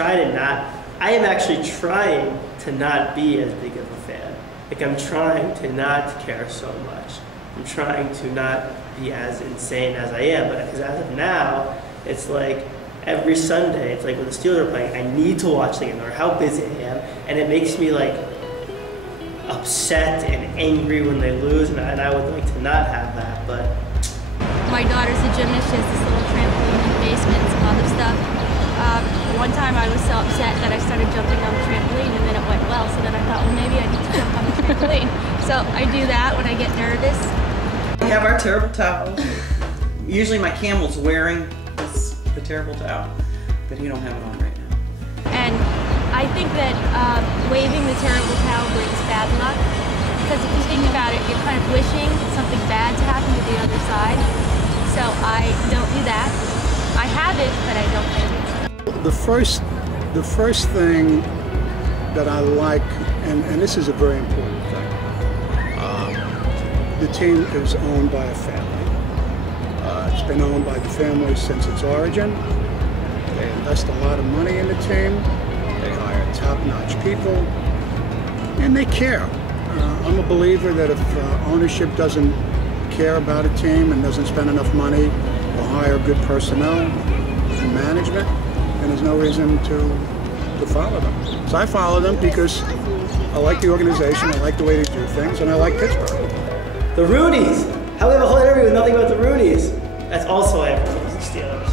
I am actually trying to not be as big of a fan. Like, I'm trying to not care so much. I'm trying to not be as insane as I am, but because as of now, it's like every Sunday, it's like when the Steelers are playing, I need to watch the game, no matter how busy I am, and it makes me like upset and angry when they lose, and I would like to not have that, but. My daughter's a gymnast, she has this little trampoline in the basement and some other stuff. One time I was so upset that I started jumping on the trampoline and then it went well, so then I thought, well, maybe I need to jump on the trampoline. So I do that when I get nervous. We have our terrible towels. Usually my camel's wearing the terrible towel, but he don't have it on right now. And I think that waving the terrible towel brings bad luck, because if you think about it, you're kind of wishing something bad to happen to the other side. So I don't do that. I have it, but I don't wave it. The first thing that I like, and this is a very important thing, the team is owned by a family. It's been owned by the family since its origin. They invest a lot of money in the team. They hire top-notch people, and they care. I'm a believer that if ownership doesn't care about a team and doesn't spend enough money or hire good personnel and management, then there's no reason to follow them. So I follow them because I like the organization, I like the way they do things, and I like Pittsburgh. The Roonies! How we have a whole interview with nothing about the Roonies? That's also why I love the Steelers.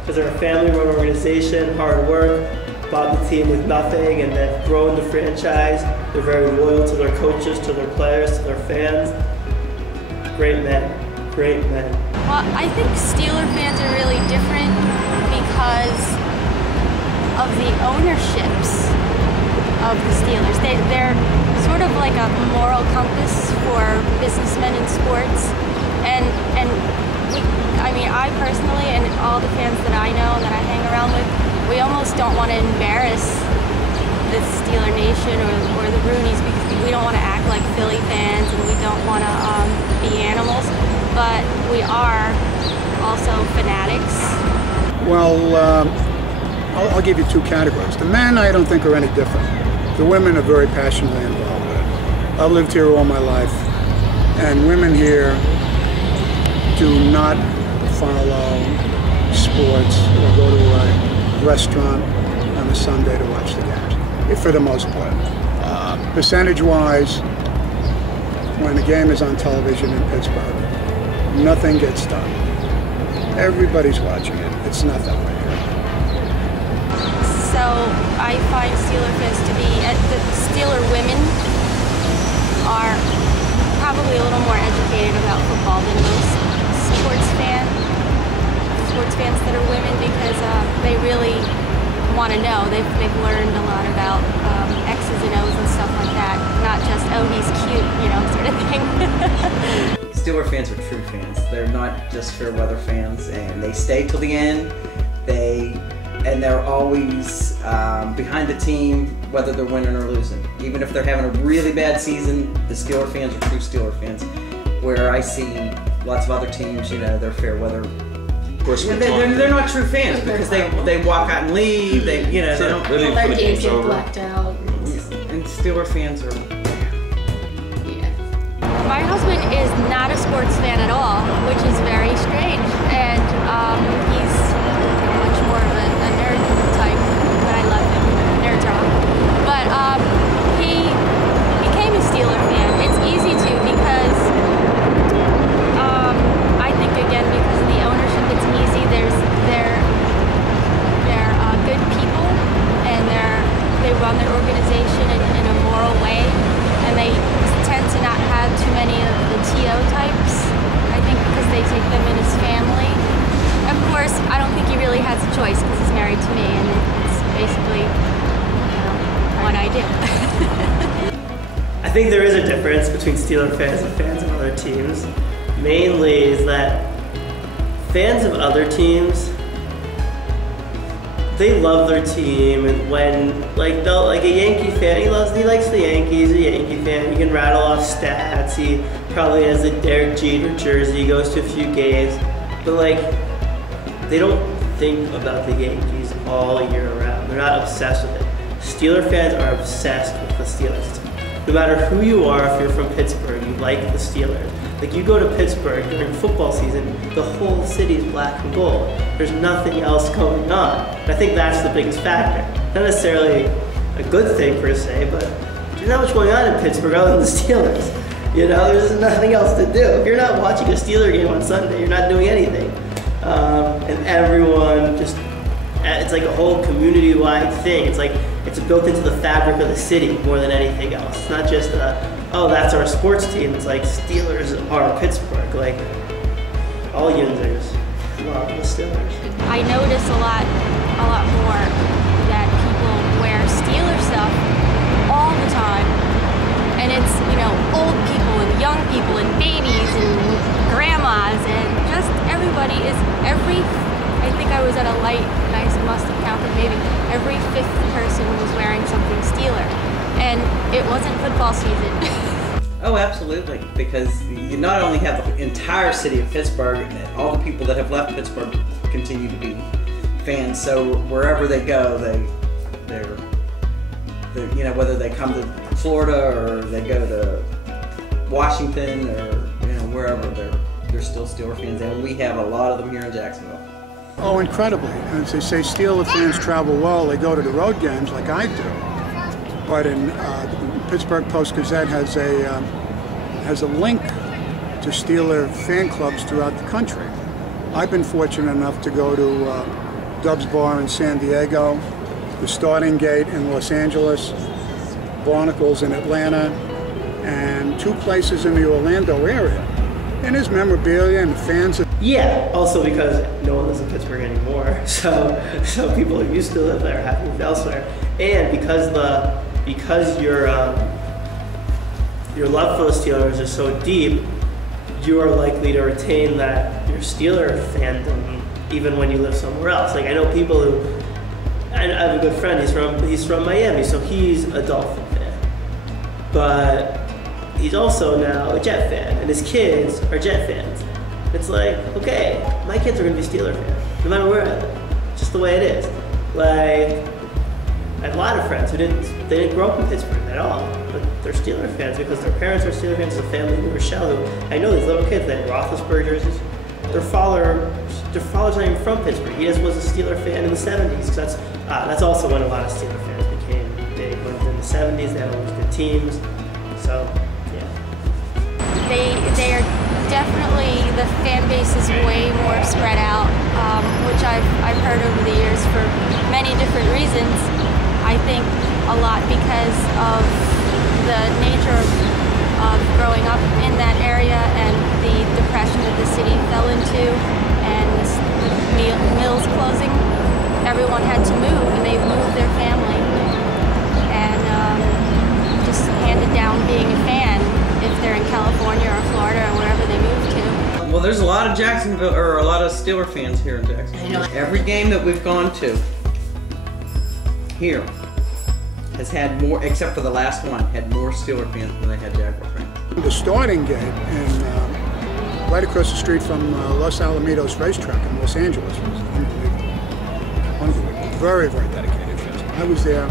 Because they're a family-run organization, hard work, bought the team with nothing, and they've grown the franchise. They're very loyal to their coaches, to their players, to their fans. Great men. Great men. Well, I think Steeler fans are really different because of the ownerships of the Steelers. They're sort of like a moral compass for businessmen in sports. And I mean, I personally, and all the fans that I know and that I hang around with, we almost don't want to embarrass the Steeler Nation or the Roonies, because we don't want to act like Philly fans and we don't want to be animals, but we are also fanatics. Well, I'll give you two categories. The men, I don't think, are any different. The women are very passionately involved with it. I've lived here all my life, and women here do not follow sports or go to a restaurant on a Sunday to watch the games, for the most part. Percentage-wise, when the game is on television in Pittsburgh, nothing gets done. Everybody's watching it. It's not that way here. So I find Steeler fans to be, the Steeler women are probably a little more educated about football than most sports fans that are women, because they really want to know. They've learned a lot about X's and O's and stuff like that, not just, oh, he's cute, you know, sort of thing. Steeler fans are true fans. They're not just fair weather fans, and they stay till the end. They're always behind the team, whether they're winning or losing. Even if they're having a really bad season, the Steeler fans are true Steeler fans. Where I see lots of other teams, you know, they're fair weather. They're not true fans because they walk out and leave. They don't. Their games get blacked out. And Steeler fans are. Yeah. My husband is not a sports fan at all, which is very strange, and he's much more of a nerd type. But I love him. Nerds are awesome. But he became a Steeler fan. It's easy to, because I think, again, because of the ownership, it's easy. They're good people, and they run their organization in a moral way, and they tend to not have too many of the TO types, I think, because they take them in as family. Of course, I don't think he really has a choice because he's married to me, and it's basically, what I do. I think there is a difference between Steeler fans and fans of other teams. Mainly is that fans of other teams, they love their team, and when like a Yankee fan, he likes the Yankees. A Yankee fan, he can rattle off stats. He probably has a Derek Jeter jersey. He goes to a few games, but like they don't think about the Yankees all year round. They're not obsessed with it. Steeler fans are obsessed with the Steelers. No matter who you are, if you're from Pittsburgh, you like the Steelers. Like, you go to Pittsburgh during football season, the whole city's black and gold. There's nothing else going on. And I think that's the biggest factor. Not necessarily a good thing per se, but there's not much going on in Pittsburgh other than the Steelers. You know, there's nothing else to do. If you're not watching a Steeler game on Sunday, you're not doing anything. And everyone just, it's like a whole community-wide thing. It's like, it's built into the fabric of the city more than anything else. It's not just, oh, that's our sports team. It's like, Steelers are Pittsburgh. Like, all Yinzers love the Steelers. I notice a lot more that people wear Steeler stuff all the time. And it's, you know, old people and young people and babies and grandmas and just everybody is I think I was at a light and I must have counted maybe every fifth person was wearing something Steeler. And it wasn't football season. Oh, absolutely, because you not only have the entire city of Pittsburgh, all the people that have left Pittsburgh continue to be fans, so wherever they go, they're you know, whether they come to Florida or they go to Washington or, you know, wherever, they're still Steeler fans, and we have a lot of them here in Jacksonville. Oh, incredibly. As they say, Steeler fans travel well. They go to the road games like I do. But in the Pittsburgh Post-Gazette has a link to Steeler fan clubs throughout the country. I've been fortunate enough to go to Dub's Bar in San Diego, the Starting Gate in Los Angeles, Barnacles in Atlanta, and 2 places in the Orlando area. And there's memorabilia and fans. Yeah, also because no one lives in Pittsburgh anymore, so people who used to live there have moved elsewhere, and because your love for the Steelers is so deep, you are likely to retain your Steeler fandom even when you live somewhere else. Like, I know people who, I have a good friend. He's from Miami, so he's a Dolphin fan, but he's also now a Jet fan, and his kids are Jet fans. It's like, okay, my kids are going to be Steeler fans, no matter where I live. Just the way it is. Like, I have a lot of friends who didn't grow up in Pittsburgh at all, but they're Steeler fans because their parents are Steeler fans. There's a family in Rochelle who, I know these little kids, they have Roethlisberger jerseys. Their father's not even from Pittsburgh. He just was a Steeler fan in the 70s, because that's also when a lot of Steeler fans became big. When in the 70s, they had all these good teams. So, yeah. They are definitely, the fan base is way more spread out, which I've heard over the years for many different reasons. I think a lot because of the nature of growing up in that area and the depression that the city fell into, and the mills closing. Everyone had to move, and they moved their family, and just handed down being a fan if they're in California or Florida or wherever they move to. Well, there's a lot of Jacksonville, or a lot of Steeler fans here in Jacksonville. Every game that we've gone to here has had more, except for the last one, had more Steeler fans than they had Jaguar fans. The Starting Gate right across the street from Los Alamitos Racetrack in Los Angeles was unbelievable. Unbelievable. Very, very dedicated fans. I was there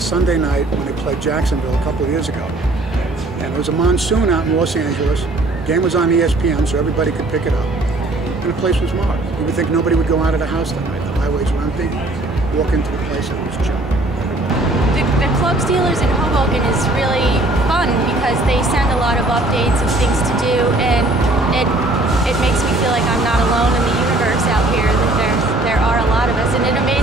Sunday night when they played Jacksonville a couple of years ago. And it was a monsoon out in Los Angeles. Game was on ESPN, so everybody could pick it up. And the place was marked. You would think nobody would go out of the house that night. The highways were empty. Walk into the place and it was jumping. The Club Steelers in Hoboken is really fun because they send a lot of updates and things to do, and it makes me feel like I'm not alone in the universe out here, that there are a lot of us, and it amazes